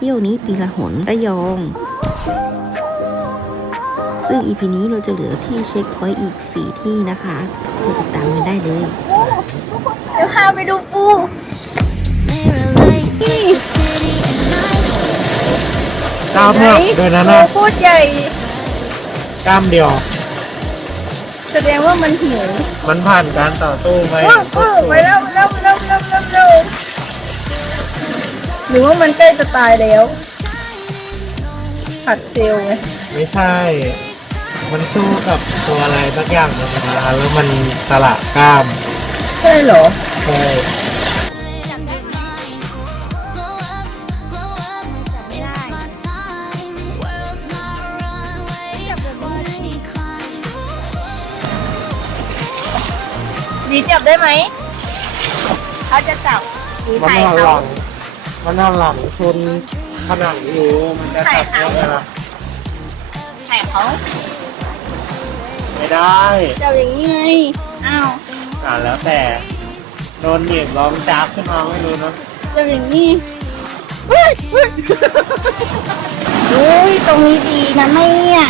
เที่ยวนี้ปีละหนระยอง ซึ่งอีพีนี้เราจะเหลือที่เช็คพอยต์อีก 4 ที่นะคะไปติดตามกันได้เลย เดี๋ยวพาไปดูปู กล้ามเนี่ยเดินนั้นปูนะพูดใหญ่ กล้ามเดียว แสดงว่ามันหิวมันผ่านการต่อสู้ไปเออเออไปแล้วไปแล้วไปแล้วไปแล้วไปแล้ว หรือว่ามันใกล้จะตายแล้ว ผัดเซลล์ไงไม่ใช่ มันสู้กับตัวอะไรสักอย่างหนึงมาแล้วมันสละกล้ามใช่เหรอ ใช่ดีจับได้ไหมเขาจะจับดีมันถ่ายหันหเขาลัง มันหันหลังชนผนังอยู่มันจะจับยังไงล่ะถ่ายเขาไม่ได้จับอย่างนี้ไงอ้าวอ่าแล้วแต่โดนหนีบร้องจ้าบขึ้นมาไม่รู้นะจับอย่างนี้เฮ้ยเฮ้ยเฮ้ยตรงนี้ดีนะเนี่ย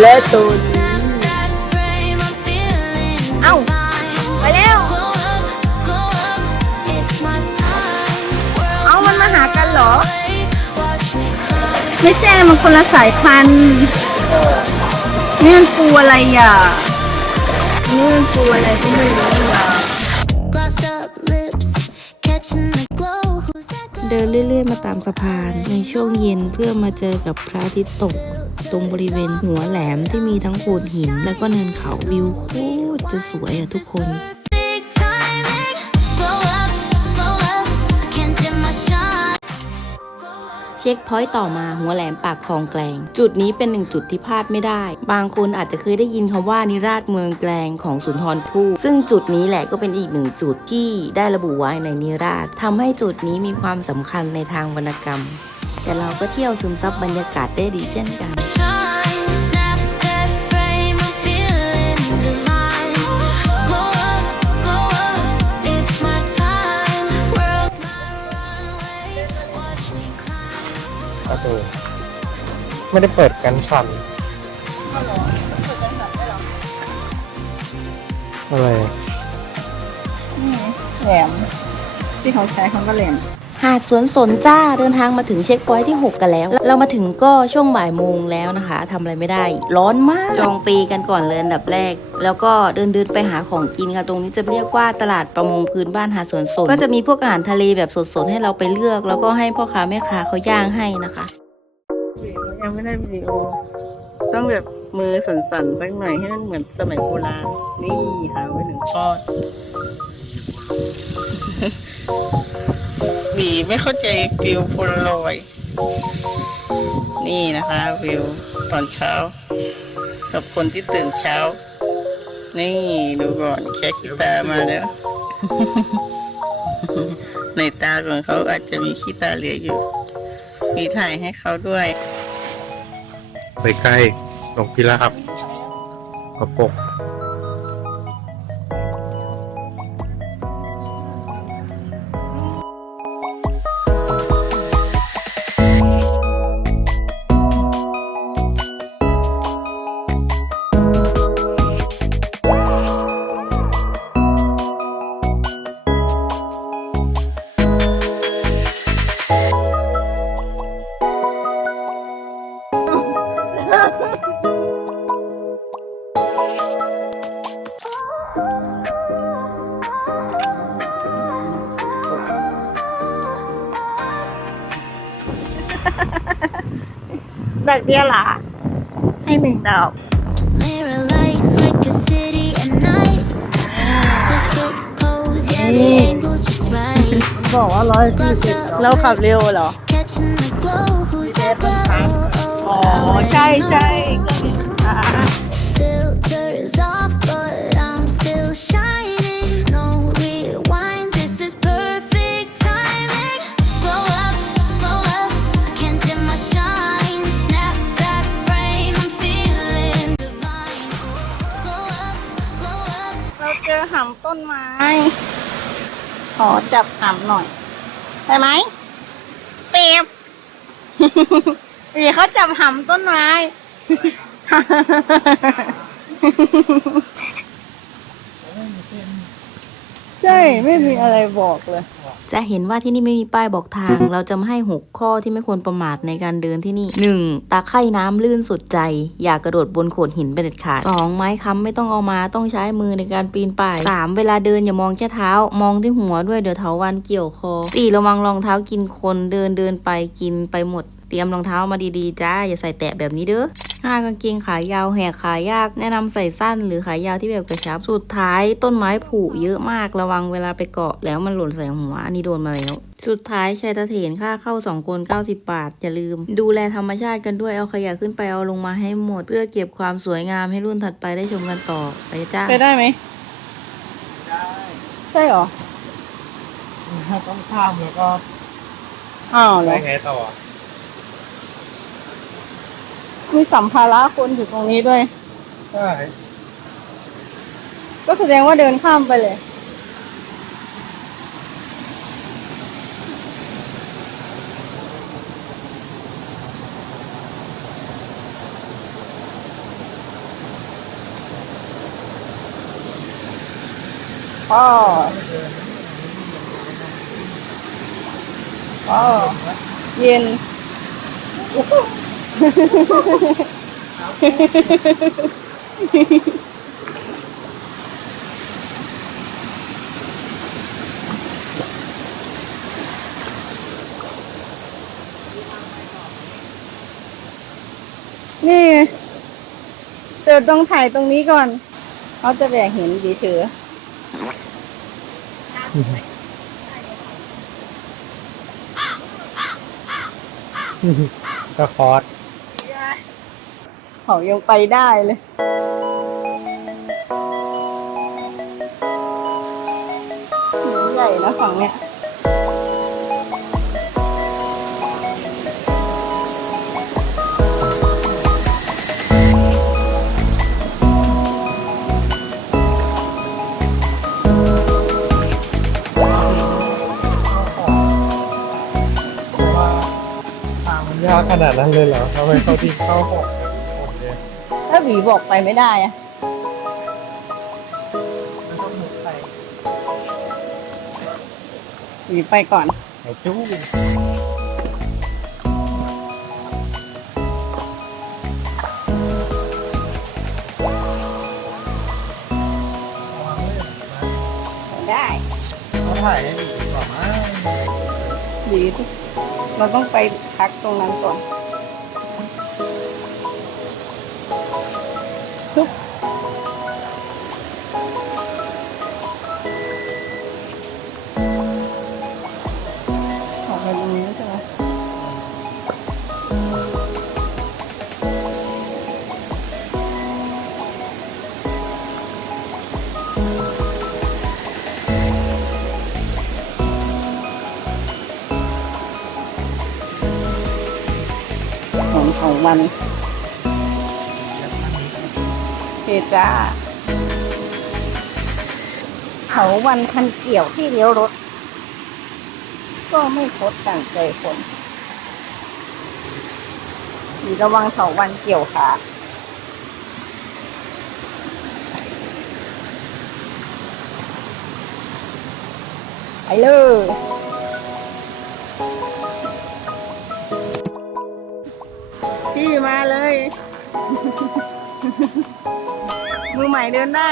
และตัวเไม่ใช่มันคนละสายพันธุ์นี่มันปูอะไรอะนี่มันปูอะไรก็ไม่รู้อะเดินเรื่อยๆมาตามสะพานในช่วงเย็นเพื่อมาเจอกับพระอาทิตย์ตก ตรงบริเวณหัวแหลมที่มีทั้งโขดหิน แล้วก็เนินเขาวิวโคตรจะสวยอะทุกคน ช็คพอยต์ต่อมาหัวแหลมปากคลองแกลง จุดนี้เป็นหนึ่งจุดที่พลาดไม่ได้ บางคนอาจจะเคยได้ยินคำว่านิราศเมืองแกลงของสุนทรภู่ซึ่งจุดนี้แหละก็เป็นอีกหนึ่งจุดที่ได้ระบุไว้ในนิราศทำให้จุดนี้มีความสำคัญในทางวรรณกรรม แต่เราก็เที่ยวซึมซับบรรยากาศได้ดีเช่นกัน ก็คือไม่ได้เปิดกันสั่นอะไรอะแหลมที่เขาใช้เขาก็แหลม หาดสวนสนจ้าเดินทางมาถึงเช็คพอยท์ที่ 6 กันแล้ว เรามาถึงก็ช่วงบ่ายโมงแล้วนะคะทำอะไรไม่ได้ ร้อนมาก จองปีกันก่อนเลยอันดับแรก แล้วก็เดินเดินๆไปหาของกินค่ะ ตรงนี้จะเรียกว่าตลาดประมงพื้นบ้านหาดสวนสน ก็จะมีพวกอาหารทะเลแบบสดๆให้เราไปเลือก แล้วก็ให้พ่อค้าแม่ค้าเขาย่างให้นะคะยังไม่ได้วิดีโอ ต้องแบบมือสั่นๆสักหน่อยให้มันเหมือนสมัยโบราณนี่หาไว้หนึ่งก้อน หวีไม่เข้าใจฟิลโพลารอยนี่นะคะวิวตอนเช้ากับคนที่ตื่นเช้า นี่ดูก่อนแค่ขี้ตามาแล้ว ในตาของเขาอาจจะมีขี้ตาเหลืออยู่ มีถ่ายให้เขาด้วย ไปใกล้หลงพิราบกระปก ดอกเดียวหรอให้หนึ่งดอก นี่บอกว่าร้อยสี่สิบเราขับเร็วเหรอ อ๋ใช่ใช่ หำต้นไม้ ขอจับหำหน่อย ได้ไหมเปียบปีเขาจับหำต้นไม้ ใช่ไม่มีอะไรบอกเลย จะเห็นว่าที่นี่ไม่มีป้ายบอกทาง เราจะมาให้ 6 ข้อที่ไม่ควรประมาทในการเดินที่นี่ 1. ตาไคร่น้ำลื่นสุดใจ อย่ากระโดดบนโขดหินเป็นเด็ดขาด 2. ไม้ค้ำไม่ต้องเอามาต้องใช้มือในการปีนป่าย 3. เวลาเดินอย่ามองแค่เท้า มองที่หัวด้วยเดี๋ยวเถาวันเกี่ยวคอ 4. ระวังรองเท้ากินคนเดินเดินไปกินไปหมด เตรียมรองเท้ามาดีๆจ้า อย่าใส่แตะแบบนี้เด้อห้ากางเกงขายาวแหกขายาก แนะนำใส่สั้นหรือขายาวที่แบบกระชับ สุดท้ายต้นไม้ผุเยอะมากระวังเวลาไปเกาะแล้วมันหล่นใส่หัว อันนี้โดนมาแล้ว สุดท้ายชายตะเถนค่าเข้าสองคน90 บาท อย่าลืม ดูแลธรรมชาติกันด้วยเอาขยะขึ้นไปเอาลงมาให้หมด เพื่อเก็บความสวยงามให้รุ่นถัดไปได้ชมกันต่อไปจ้าไปได้ไหมใช่เหรอต้องข้ามแล้วก็อ้าวเหรไปอไงต่อ มีสัมภาระคนอยู่ตรงนี้ด้วย ใช่ก็แสดงว่าเดินข้ามไปเลย อ๋อ อ๋อ เย็น นี่ไงเดี๋ยวต้องถ่ายตรงนี้ก่อน เขาจะแบกเห็นดีเถอก็คอร์ส เขายังไปได้เลยใหญ่นะฝั่งเนี้ยทางมันยากขนาดนั้นเลยเหรอทำไมเขาทิ้เข้าหกโอ ถ้าหวีบอกไปไม่ได้อะมันต้องหมุนไปหวีไปก่อน ไอ้จู้ระวังเลยนะได้เขาถ่ายให้ดูดีกว่ามั้งหวีเราต้องไปพักตรงนั้นก่อน ของของวันเจ้าเขาวันคันเกี่ยวที่เลี้ยวรถ ก็ไม่คดต่างใจคนมีระวังเสาวันเกี่ยวขาไปเลยี่มาเลย มือใหม่เดินได้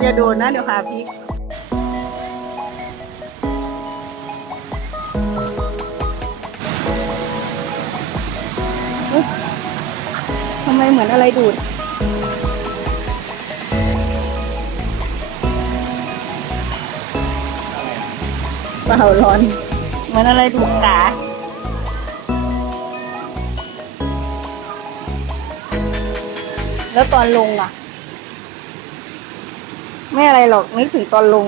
อย่าโดนนะ เดี๋ยวขาพลิกทำไมเหมือนอะไรดูดเปล่าร้อน เหมือนอะไรดูดขา แล้วตอนลงอะ ไม่อะไรหรอกนึกถึงตอนลง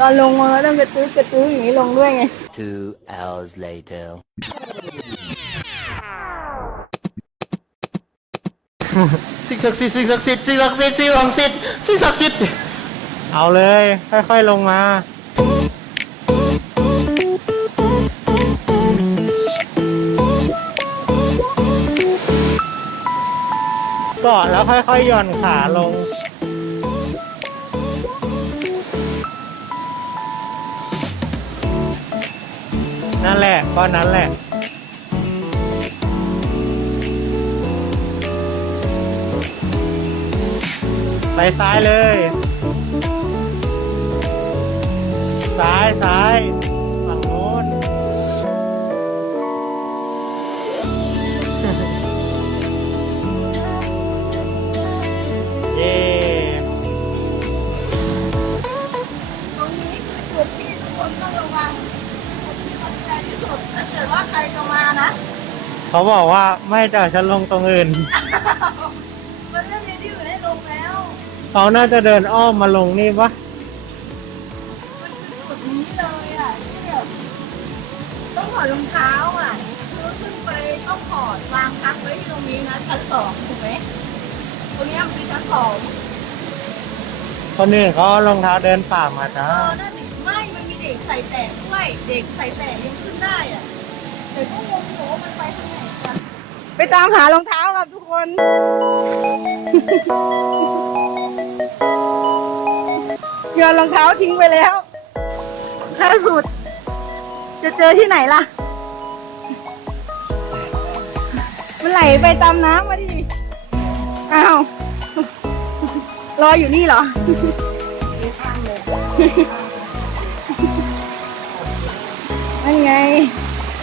ตอนลงมาแล้วต้องกระตื้อกระตื้ออย่างนี้ลงด้วยไง Two hours later. สิ่งศักดิ์สิทธิ์สิ่งศักดิ์สิทธิ์สิ่งศักดิ์สิทธิ์สิ่งศักดิ์สิทธิ์สิ่งศักดิ์สิทธิ์เอาเลย ค่อยๆลงมา เกาะแล้วค่อยๆหย่อนขาลง นั่นแหละก็นั้นแหละไปซ้ายเลย ซ้ายซ้าย เขาบอกว่าไม่จะฉันลงตรงอื่น มันไม่มีที่อื่นให้ลงแล้ว เขาน่าจะเดินอ้อมมาลงนี่ปะมันคือจุดนี้เลยอะที่แบบต้องถอดรองเท้าอะคือขึ้นไปต้องถอดวางพักไว้ที่ตรงนี้นะชั้นสองถูกไหมตรงเนี้ยมันคือชั้นสองคนอื่นเขาเอารองเท้าเดินป่ามาเอจ้าอนั่นดิไม่มันมีเด็กใส่แตะด้วย เด็กใส่แตะยังขึ้นได้อะ แต่ก็งงอยู่ว่ามันไปทางไหนกันไปตามหารองเท้าครับทุกคน โยนรองเท้าทิ้งไปแล้วล่าสุด จะเจอที่ไหนล่ะ มันไหลไปตามน้ำมาดิ อ้าว รออยู่นี่เหรอนั่น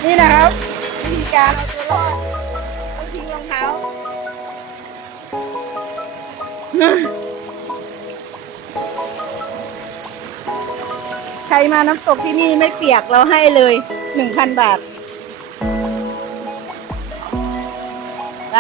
นี่นะครับวิธีการเอาตัวรอดต้องทิ้งรองเท้าใครมาน้ำตกที่นี่ไม่เปียกเราให้เลยหนึ่งพันบาทไป